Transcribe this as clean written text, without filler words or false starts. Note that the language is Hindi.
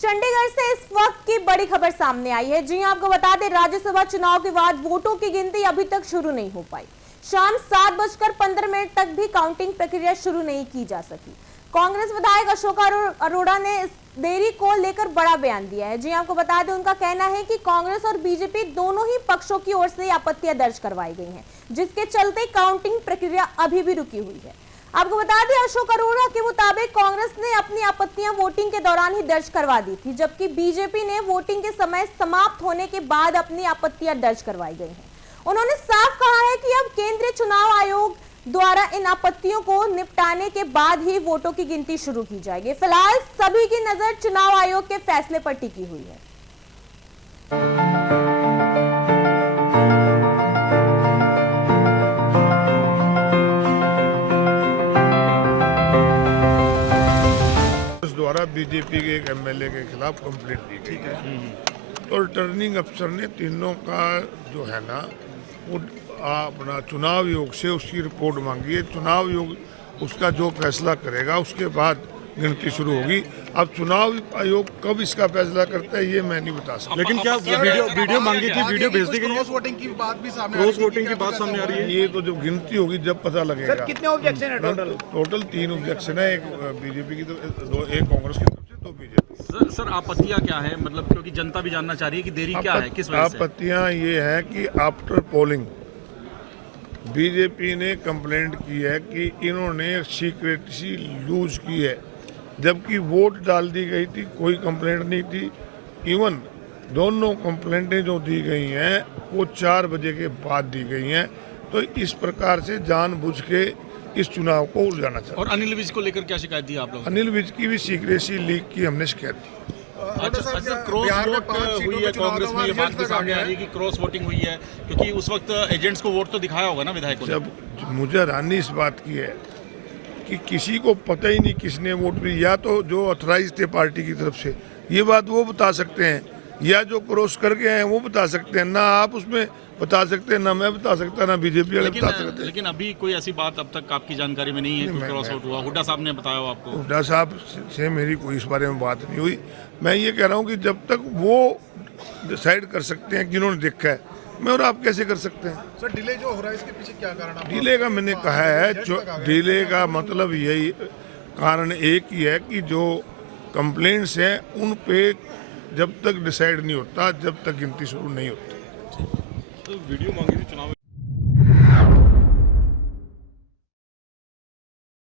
चंडीगढ़ से इस वक्त की बड़ी खबर सामने आई है। जी आपको बता दें, राज्यसभा चुनाव के बाद वोटों की गिनती अभी तक शुरू नहीं हो पाई। शाम 7:15 तक भी काउंटिंग प्रक्रिया शुरू नहीं की जा सकी। कांग्रेस विधायक अशोक अरोड़ा ने इस देरी को लेकर बड़ा बयान दिया है। जी आपको बता दें, उनका कहना है कि कांग्रेस और बीजेपी दोनों ही पक्षों की ओर से आपत्तियां दर्ज करवाई गई हैं, जिसके चलते काउंटिंग प्रक्रिया अभी भी रुकी हुई है। आपको बता दें, अशोक अरोड़ा के मुताबिक कांग्रेस ने अपनी आपत्तियां वोटिंग के दौरान ही दर्ज करवा दी थी, जबकि बीजेपी ने वोटिंग के समय समाप्त होने के बाद अपनी आपत्तियां दर्ज करवाई गई हैं। उन्होंने साफ कहा है कि अब केंद्रीय चुनाव आयोग द्वारा इन आपत्तियों को निपटाने के बाद ही वोटों की गिनती शुरू की जाएगी। फिलहाल सभी की नजर चुनाव आयोग के फैसले पर टिकी हुई है। द्वारा बीजेपी के एक एमएलए के खिलाफ कंप्लेंट दी गई है। तो रिटर्निंग अफसर ने तीनों का जो है ना वो अपना चुनाव आयोग से उसकी रिपोर्ट मांगी है। चुनाव आयोग उसका जो फैसला करेगा उसके बाद गिनती शुरू होगी। अब चुनाव आयोग कब इसका फैसला करता है ये मैं नहीं बता सकता। लेकिन क्या वीडियो मांगी थी, वीडियो भेज दी गई? क्रॉस वोटिंग की बात भी सामने आ रही है। ये तो जब गिनती होगी जब पता लगेगा। सर, कितने ऑब्जेक्शन है टोटल? टोटल 3 ऑब्जेक्शन है, एक बीजेपी की तो एक कांग्रेस की तरफ से, 2 बीजेपी। सर आपत्तियां क्या है, मतलब क्योंकि जनता भी जानना चाह रही है कि देरी क्या है, किस वजह से? आपत्तियां ये है कि आफ्टर पोलिंग बीजेपी ने कंप्लेंट की है कि इन्होंने सीक्रेसी लूज की है, जबकि वोट डाल दी गई थी, कोई कंप्लेंट नहीं थी। इवन दोनों कंप्लेंटें जो दी गई हैं वो 4 बजे के बाद दी गई हैं। तो इस प्रकार से जानबूझ के इस चुनाव को उलझाना चाहिए। और अनिल विज को लेकर क्या शिकायत दी आप लोग? अनिल विज की भी सीक्रेसी लीक की हमने शिकायत दी। अच्छा, क्रॉस वोट हुई है कांग्रेस में, ये बात भी सामने आ रही है कि क्रॉस वोटिंग हुई है, क्योंकि उस वक्त एजेंट्स को वोट तो दिखाया होगा ना विधायकों ने। जब मुझे हैरानी इस बात की है कि किसी को पता ही नहीं किसने वोट दी, या तो जो ऑथराइज थे पार्टी की तरफ से ये बात वो बता सकते हैं, या जो क्रॉस करके आए हैं वो बता सकते हैं। ना आप उसमें बता सकते हैं, ना मैं बता सकता, ना बीजेपी वाले बता सकते हैं। लेकिन अभी कोई ऐसी बात अब तक आपकी जानकारी में नहीं है कि क्रॉस वोट हुआ? हुड्डा साहब ने बताया हो आपको? हुड्डा साहब से मेरी कोई इस बारे में बात नहीं हुई। मैं ये कह रहा हूँ कि जब तक वो डिसाइड कर सकते हैं कि इन्होंने देखा है, मैं और आप कैसे कर सकते हैं? सर, डिले जो हो रहा है इसके पीछे क्या कारण है? डिले का मैंने कहा है, डिले का मतलब यही कारण एक ही है कि जो कंप्लेंट्स हैं उन पे जब तक डिसाइड नहीं होता, जब तक गिनती शुरू नहीं होती। तो वीडियो मांगी थी चुनाव